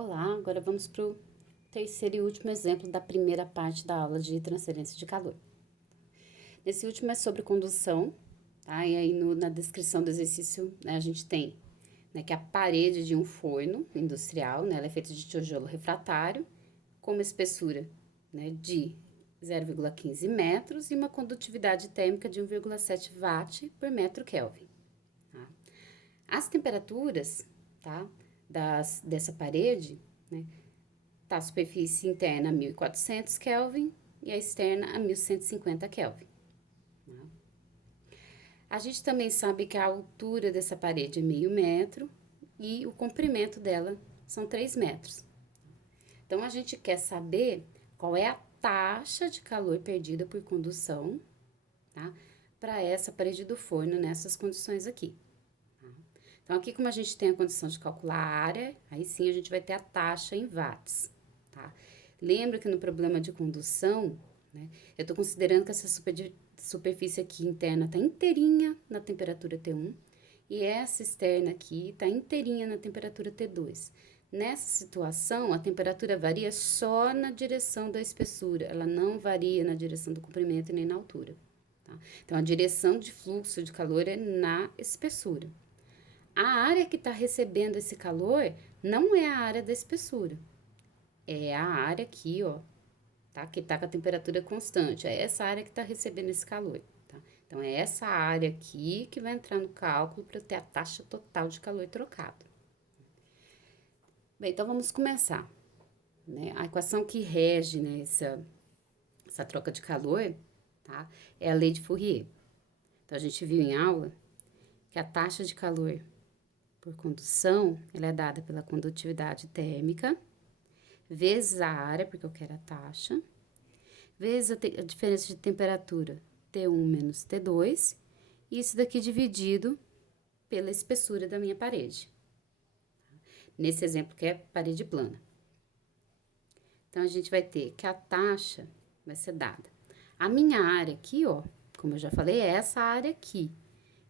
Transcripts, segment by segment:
Olá, agora vamos para o terceiro e último exemplo da primeira parte da aula de transferência de calor. Nesse último é sobre condução, tá? E aí na descrição do exercício, né, a gente tem, né, que a parede de um forno industrial, né, ela é feita de tijolo refratário, com uma espessura, né, de 0,15 metros e uma condutividade térmica de 1,7 watt por metro Kelvin. Tá? As temperaturas, tá, dessa parede, né, tá a superfície interna a 1400 Kelvin e a externa a 1150 Kelvin. Tá? A gente também sabe que a altura dessa parede é meio metro e o comprimento dela são 3 metros. Então, a gente quer saber qual é a taxa de calor perdida por condução, tá? Para essa parede do forno nessas condições aqui. Tá? Então, aqui como a gente tem a condição de calcular a área, aí sim a gente vai ter a taxa em watts, tá? Lembra que no problema de condução, né, eu tô considerando que essa superfície aqui interna tá inteirinha na temperatura T1 e essa externa aqui tá inteirinha na temperatura T2. Nessa situação, a temperatura varia só na direção da espessura, ela não varia na direção do comprimento e nem na altura. Tá? Então, a direção de fluxo de calor é na espessura. A área que está recebendo esse calor não é a área da espessura, é a área aqui, ó, tá? Que está com a temperatura constante, é essa área que está recebendo esse calor, tá? Então, é essa área aqui que vai entrar no cálculo para ter a taxa total de calor trocado. Bem, então vamos começar, né? A equação que rege, né, essa troca de calor, tá? É a lei de Fourier. Então, a gente viu em aula que a taxa de calor por condução, ela é dada pela condutividade térmica, vezes a área, porque eu quero a taxa, vezes a diferença de temperatura, T1 menos T2, e isso daqui dividido pela espessura da minha parede. Nesse exemplo que é parede plana. Então, a gente vai ter que a taxa vai ser dada. A minha área aqui, ó, como eu já falei, é essa área aqui.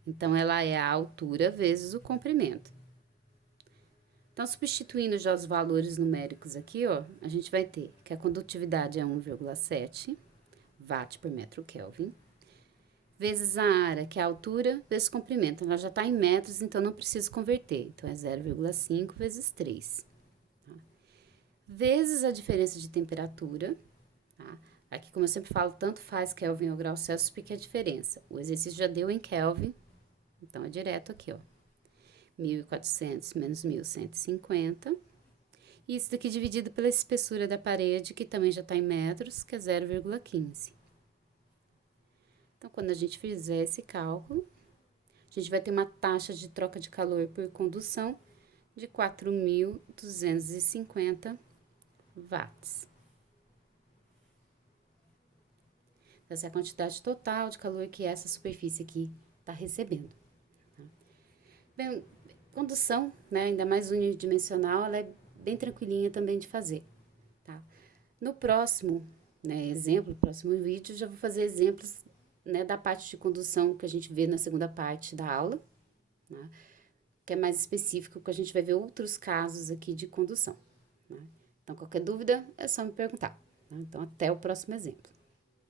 Então, ela é a altura vezes o comprimento. Então, substituindo já os valores numéricos aqui, ó, a gente vai ter que a condutividade é 1,7 watt por metro Kelvin, vezes a área, que é a altura, vezes o comprimento. Ela já está em metros, então não preciso converter. Então, é 0,5 vezes 3. Tá? Vezes a diferença de temperatura, tá? Aqui, como eu sempre falo, tanto faz Kelvin ou grau Celsius, porque é a diferença. O exercício já deu em Kelvin, então é direto aqui, ó. 1.400 menos 1.150. E isso daqui dividido pela espessura da parede, que também já está em metros, que é 0,15. Então, quando a gente fizer esse cálculo, a gente vai ter uma taxa de troca de calor por condução de 4.250 watts. Essa é a quantidade total de calor que essa superfície aqui está recebendo. Tá? Bem, condução, né, ainda mais unidimensional, ela é bem tranquilinha também de fazer, tá? No próximo, né, exemplo, no próximo vídeo, já vou fazer exemplos, né, da parte de condução que a gente vê na segunda parte da aula, né, que é mais específico, que a gente vai ver outros casos aqui de condução, né? Então, qualquer dúvida é só me perguntar, tá? Então, até o próximo exemplo.